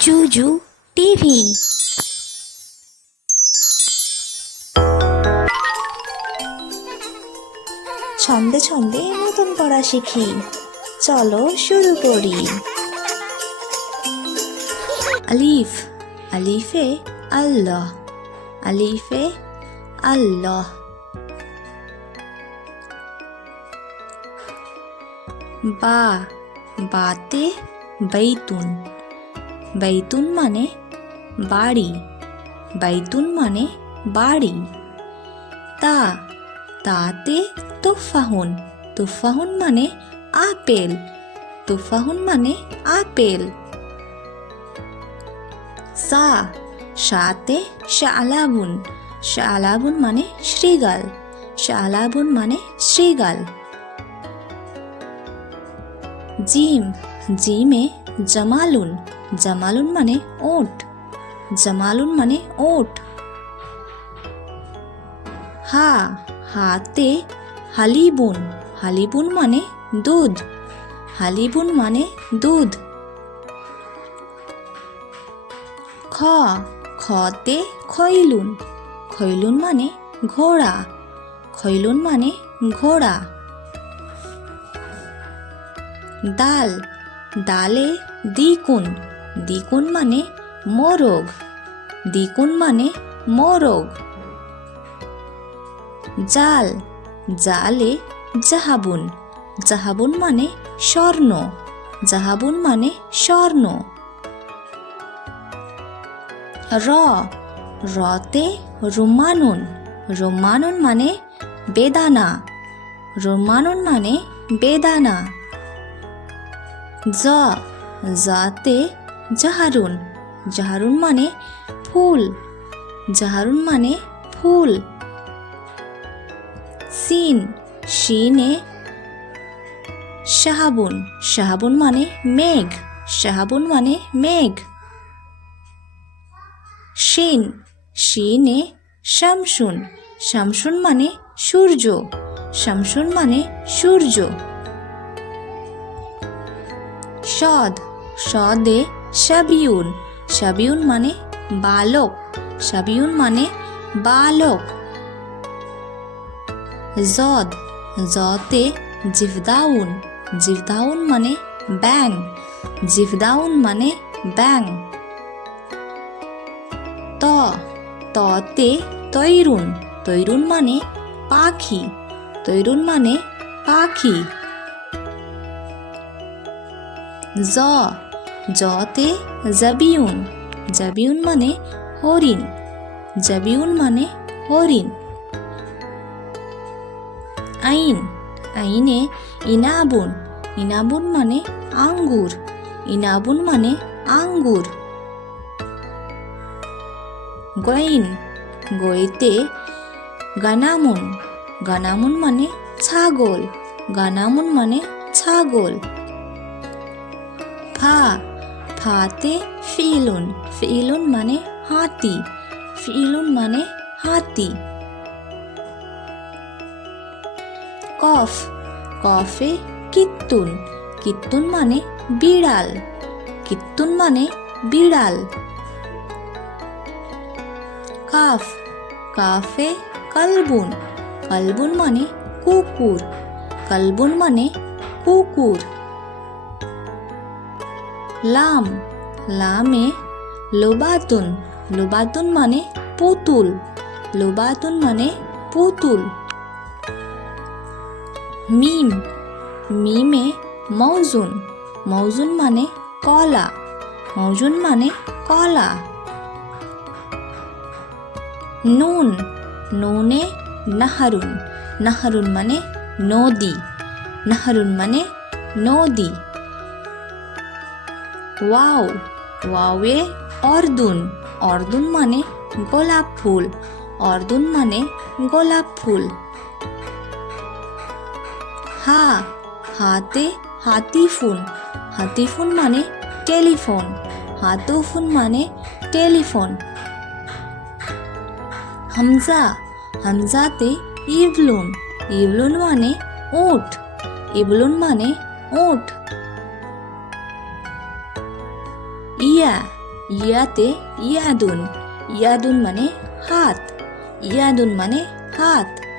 জুজু TV. ছন্দে ছন্দে নতুন পড়া শিখি, চলো শুরু করি। আলিফ, আলিফে আল্লাহ, আলিফে আল্লাহ। বা, বাতে বাইতুন, বাইতুন মানে বাড়ি, বাইতুন মানে বাড়ি। তা, তাতে তুফাহুন, তুফাহুন মানে আপেল, তুফাহুন মানে আপেল। সা, সাতে শালাবুন, শালাবুন মানে শ্রীগাল, শালাবুন মানে শ্রীগাল। জিম, জিমে জামালুন, জামালুন মানে ওট, জামালুন মানে ওট। হা, হাতে হালিবুন, হালিবুন মানে দুধ, হালিবুন মানে দুধ। খ, খতে খৈলুন, খৈলুন মানে ঘোড়া, খৈলুন মানে ঘোড়া। দাল, দালে দ্বিগুণ, দ্বিগুণ মানে মোরগ, দ্বিগুণ মানে মোরগ। জাল, জালে জাহাবুন, জাহাবুন মানে স্বর্ণ, জাহাবুন মানে স্বর্ণ। র, রতে রুমানুন, রুমানুন মানে বেদানা, রুমানুন মানে বেদানা। জ, জাতে জাহারুন, জাহারুন মানে ফুল, জাহারুন মানে ফুল। সিন, শিনে শাহাবুন, শাহাবুন মানে মেঘ, শাহাবুন মানে মেঘ। শিন, শিনে শামসুন, শামসুন মানে সূর্য, শামসুন মানে সূর্য। সদ, সদে সাবিউন, সাবিউন মানে বালক, সাবিউন মানে বালক। জদ, জতে জিফদাউন, জিফদাউন মানে ব্যাং, জিফদাউন মানে ব্যাং। ত, ততে তৈরুন, তৈরুন মানে পাখি, তৈরুন মানে পাখি। জ, জতে জাবিউন, জাবিউন মানে হরিণ, জাবিউন মানে হরিণ। আইন, আইনে ইনাবুন, ইনাবুন মানে আঙ্গুর, ইনাবুন মানে আঙ্গুর। গইন, গইতে গানামুন, গানামুন মানে ছাগল, গানামুন মানে ছাগল। ফা, ফাতে ফিলুন, ফিলুন মানে হাতি, ফিলুন মানে হাতি। কফ, কফে কিত্তুন, কিত্তুন মানে বিড়াল, কিত্তুন মানে বিড়াল। কাফ, কাফে কলবুন, কলবুন মানে কুকুর, কলবুন মানে কুকুর। লাম, লামে লোবাতুন, লোবাতুন মানে পুতুল, লোবাতুন মানে পুতুল। মিম, মিমে মৌজুন, মৌজুন মানে কলা, মৌজুন মানে কলা। নুন, নুনে নাহারুন, নাহারুন মানে নদী, নাহারুন মানে নদী। ওয়াও, ওয়াওয়ে অর্দুন, অর্দুন মানে গোলাপ ফুল, অর্দুন মানে গোলাপ ফুল। হা, হাতে হাতিফুন, হাতিফুন মানে টেলিফোন, হাতুফুন মানে টেলিফোন। হামজা, হামজাতে ইবলুন, ইবলুন মানে উট, ইবলুন মানে উট। ইয়া, ইয়াতে ইয়াদুন, ইয়াদুন মানে হাত, ইয়াদুন মানে হাত।